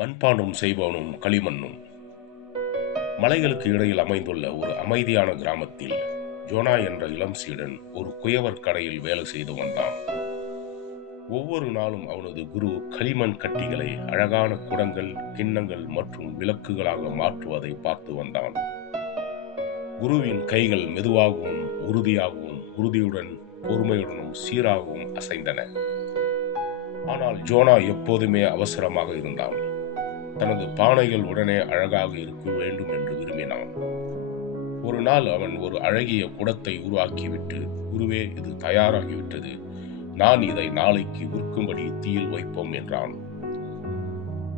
மண்பாண்டம் செய்பவனும் களிமண்ணும். மலைகளுக்கு இடையில் அமைந்துள்ள ஒரு அமைதியான கிராமத்தில் ஜோனா என்ற இளம் சீடன் ஒரு குயவர் கடையில் வேலை செய்து வந்தான். ஒவ்வொரு நாளும் அவனது குரு களிமண் கட்டிகளை அழகான குடங்கள், கிண்ணங்கள் மற்றும் விளக்குகளாக மாற்றுவதை பார்த்து வந்தான். குருவின் கைகள் மெதுவாகவும் உறுதியுடன் பொறுமையுடனும் சீராகவும் அசைந்தன. ஆனால் ஜோனா எப்போதுமே அவசரமாக இருந்தான். தனது பானைகள் உடனே அழகாக இருக்க வேண்டும் என்று விரும்பினான். ஒரு நாள் அவன் ஒரு அழகிய குடத்தை உருவாக்கிவிட்டு, குருவே, இது தயாராகிவிட்டது, நான் இதை நாளைக்கு விற்கும்படி தீயில் வைப்போம் என்றான்.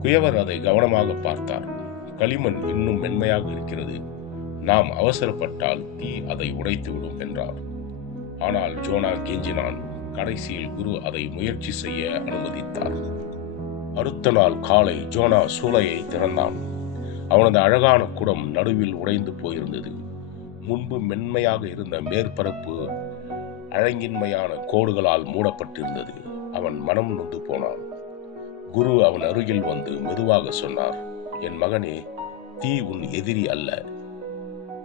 குயவர் அதை கவனமாக பார்த்தார். களிமண் இன்னும் மென்மையாக இருக்கிறது, நாம் அவசரப்பட்டால் தீ அதை உடைத்துவிடும் என்றார். ஆனால் ஜோனா கெஞ்சினான். கடைசியில் குரு அதை முயற்சி செய்ய அனுமதித்தார். அடுத்த நாள் காலை ஜோனா சூளையை திறந்தான். அவனது அழகான குடம் நடுவில் உடைந்து போயிருந்தது. முன்பு மென்மையாக இருந்த மேற்பரப்பு அழகின்மையான கோடுகளால் மூடப்பட்டிருந்தது. அவன் மனம் நொந்து போனான். குரு அவன் அருகில் வந்து மெதுவாக சொன்னார், என் மகனே, தீ உன் எதிரி அல்ல.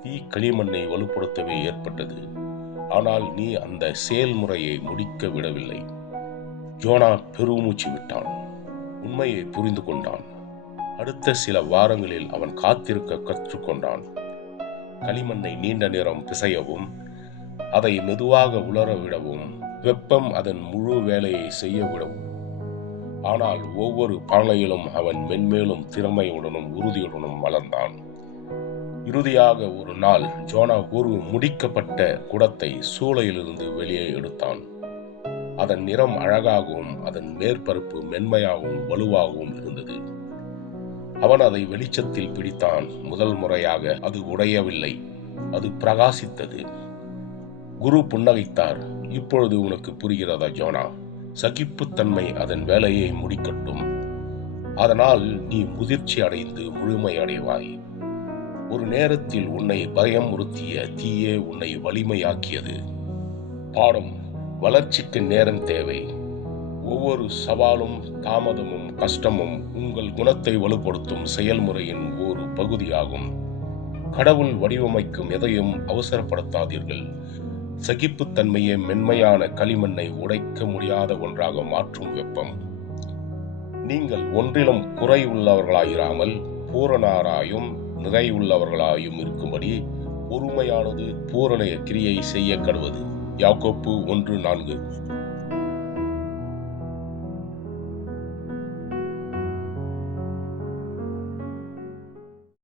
தீ களிமண்ணை வலுப்படுத்தவே ஏற்பட்டது. ஆனால் நீ அந்த செயல்முறையை முடிக்க விடவில்லை. ஜோனா பெருமூச்சு விட்டான். உண்மையை புரிந்து கொண்டான். அடுத்த சில வாரங்களில் அவன் காத்திருக்க கற்றுக்கொண்டான். களிமண்ணை நீண்ட நேரம் பிசையவும், அதை மெதுவாக உலர விடவும், வெப்பம் அதன் முழு வேலையை செய்ய விடவும். ஆனால் ஒவ்வொரு பானையிலும் அவன் மென்மேலும் திறமையுடனும் உறுதியுடனும் வளர்ந்தான். இறுதியாக ஒரு நாள் ஜோனா ஒரு முடிக்கப்பட்ட குடத்தை சூளையிலிருந்து வெளியே எடுத்தான். அதன் நிறம் அழகாகவும் அதன் மேற்பரப்பு மென்மையாகவும் வலுவாகவும் இருந்தது. அவன் அதை வெளிச்சத்தில் பிடித்தான். முதல் முறையாக அது உடையவில்லை, அது பிரகாசித்தது. குரு புன்னகைத்தார். இப்பொழுது உனக்கு புரிகிறதா ஜோனா? சகிப்புத்தன்மை அதன் வேலையை முடிக்கட்டும். அதனால் நீ முதிர்ச்சி அடைந்து முழுமை அடைவாய். ஒரு நேரத்தில் உன்னை பயமுறுத்திய தீயே உன்னை வலிமையாக்கியது. பாடம்: வளர்ச்சிக்கு நேரம் தேவை. ஒவ்வொரு சவாலும், தாமதமும், கஷ்டமும் உங்கள் குணத்தை வலுப்படுத்தும் செயல்முறையின் ஒரு பகுதியாகும். கடவுள் வடிவமைக்கும் எதையும் அவசரப்படுத்தாதீர்கள். சகிப்புத்தன்மையே மென்மையான களிமண்ணை உடைக்க முடியாத ஒன்றாக மாற்றும் வெப்பம். நீங்கள் ஒன்றிலும் குறை உள்ளவர்களாயிராமல் பூரணராயும் நிறைவுள்ளவர்களாயும் இருக்கும்படி பொறுமையானது பூரண கிரியை செய்ய கடவது. யாக்கோப்பு 1:4.